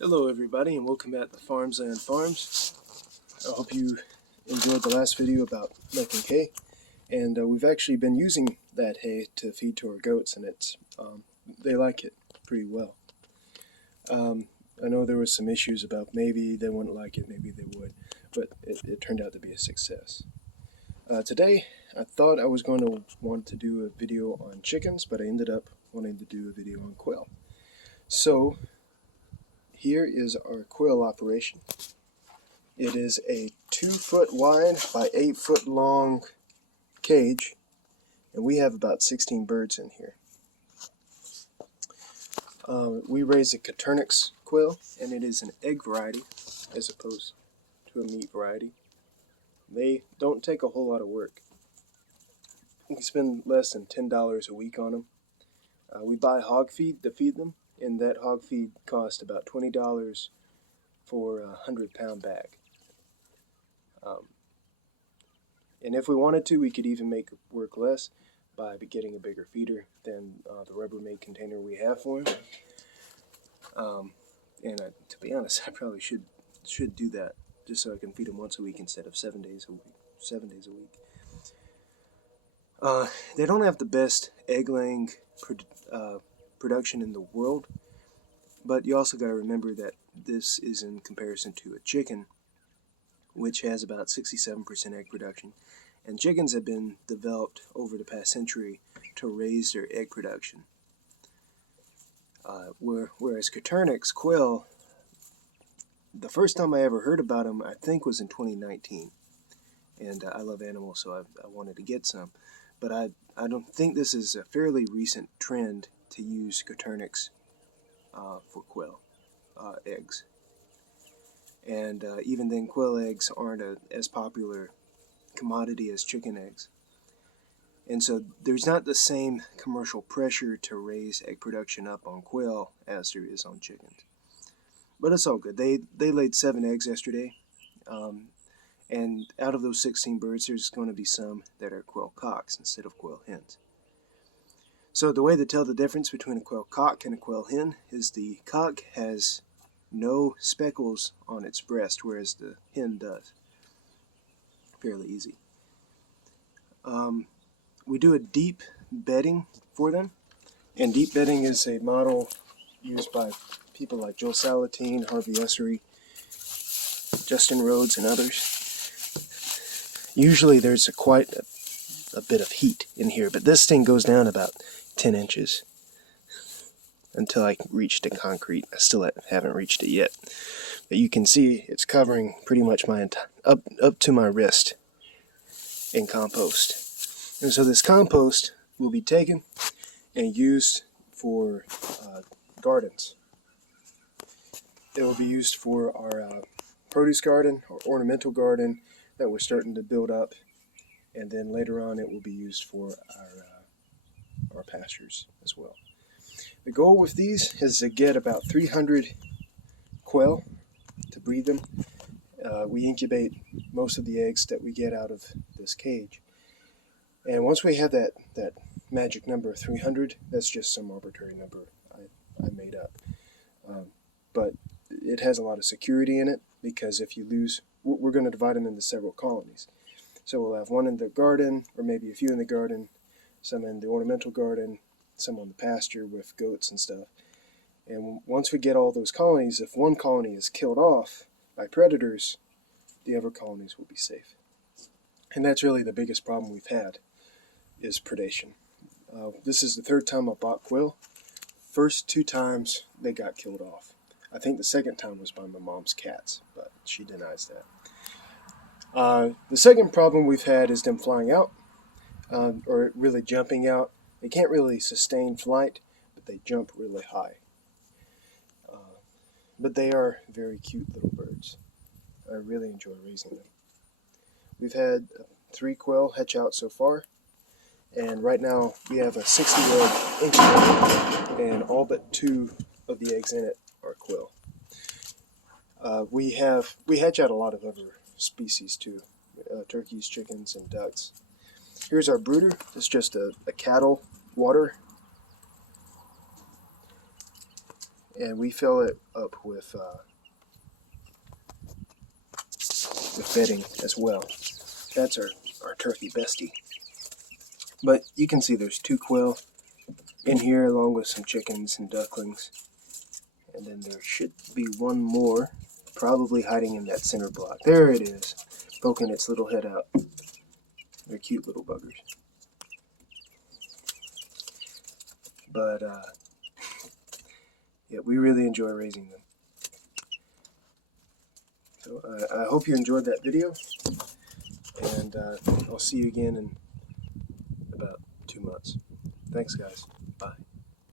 Hello everybody and welcome back to Farmsland Farms. I hope you enjoyed the last video about making hay, and we've actually been using that hay to feed to our goats, and they like it pretty well. I know there was some issues about maybe they wouldn't like it, maybe they would, but it turned out to be a success. Today I thought I was going to want to do a video on chickens, but I ended up wanting to do a video on quail. So here is our quail operation. It is a 2-foot wide by 8-foot long cage, and we have about 16 birds in here. We raise a Coturnix quail, and it is an egg variety as opposed to a meat variety. They don't take a whole lot of work. You can spend less than $10 a week on them. We buy hog feed to feed them, and that hog feed costs about $20 for a 100-pound bag. And if we wanted to, we could even make it work less by getting a bigger feeder than the Rubbermaid container we have for him. To be honest, I probably should do that just so I can feed him once a week instead of 7 days a week. 7 days a week. They don't have the best egg-laying production in the world, but you also got to remember that this is in comparison to a chicken, which has about 67% egg production. And chickens have been developed over the past century to raise their egg production. Whereas Coturnix quail, the first time I ever heard about them, I think, was in 2019. And I love animals, so I wanted to get some. But I don't think this is a fairly recent trend to use Coturnix for quail eggs. And even then, quail eggs aren't as popular commodity as chicken eggs. And so there's not the same commercial pressure to raise egg production up on quail as there is on chickens. But it's all good. They laid 7 eggs yesterday. And out of those 16 birds, there's going to be some that are quail cocks instead of quail hens. So the way to tell the difference between a quail cock and a quail hen is the cock has no speckles on its breast, whereas the hen does. Fairly easy. We do a deep bedding for them, and deep bedding is a model used by people like Joel Salatin, Harvey Essery, Justin Rhodes, and others. Usually there's quite a bit of heat in here, but this thing goes down about 10 inches until I reach the concrete. I still haven't reached it yet, but you can see it's covering pretty much my up to my wrist in compost. And so this compost will be taken and used for gardens. It will be used for our produce garden or ornamental garden that we're starting to build up, and then later on it will be used for our pastures as well. The goal with these is to get about 300 quail to breed them. We incubate most of the eggs that we get out of this cage. And once we have that magic number of 300, that's just some arbitrary number I made up. But it has a lot of security in it, because if you lose, we're going to divide them into several colonies. So we'll have one in the garden, or maybe a few in the garden, some in the ornamental garden, some on the pasture with goats and stuff. And once we get all those colonies, if one colony is killed off by predators, the other colonies will be safe. And that's really the biggest problem we've had, is predation. This is the 3rd time I bought quail. First 2 times they got killed off. I think the 2nd time was by my mom's cats, but she denies that. The second problem we've had is them flying out, or really jumping out. They can't really sustain flight, but they jump really high. But they are very cute little birds. I really enjoy raising them. We've had 3 quail hatch out so far, and right now we have a 60-egg incubator, and all but 2 of the eggs in it are quail. We hatch out a lot of other species too, turkeys, chickens, and ducks. Here's our brooder. It's just a cattle water, and we fill it up with bedding as well. That's our turkey bestie. But you can see there's 2 quail in here along with some chickens and ducklings. And then there should be 1 more, probably hiding in that center block. There it is, poking its little head out. They're cute little buggers. But, yeah, we really enjoy raising them. So I hope you enjoyed that video, and I'll see you again in about 2 months. Thanks, guys.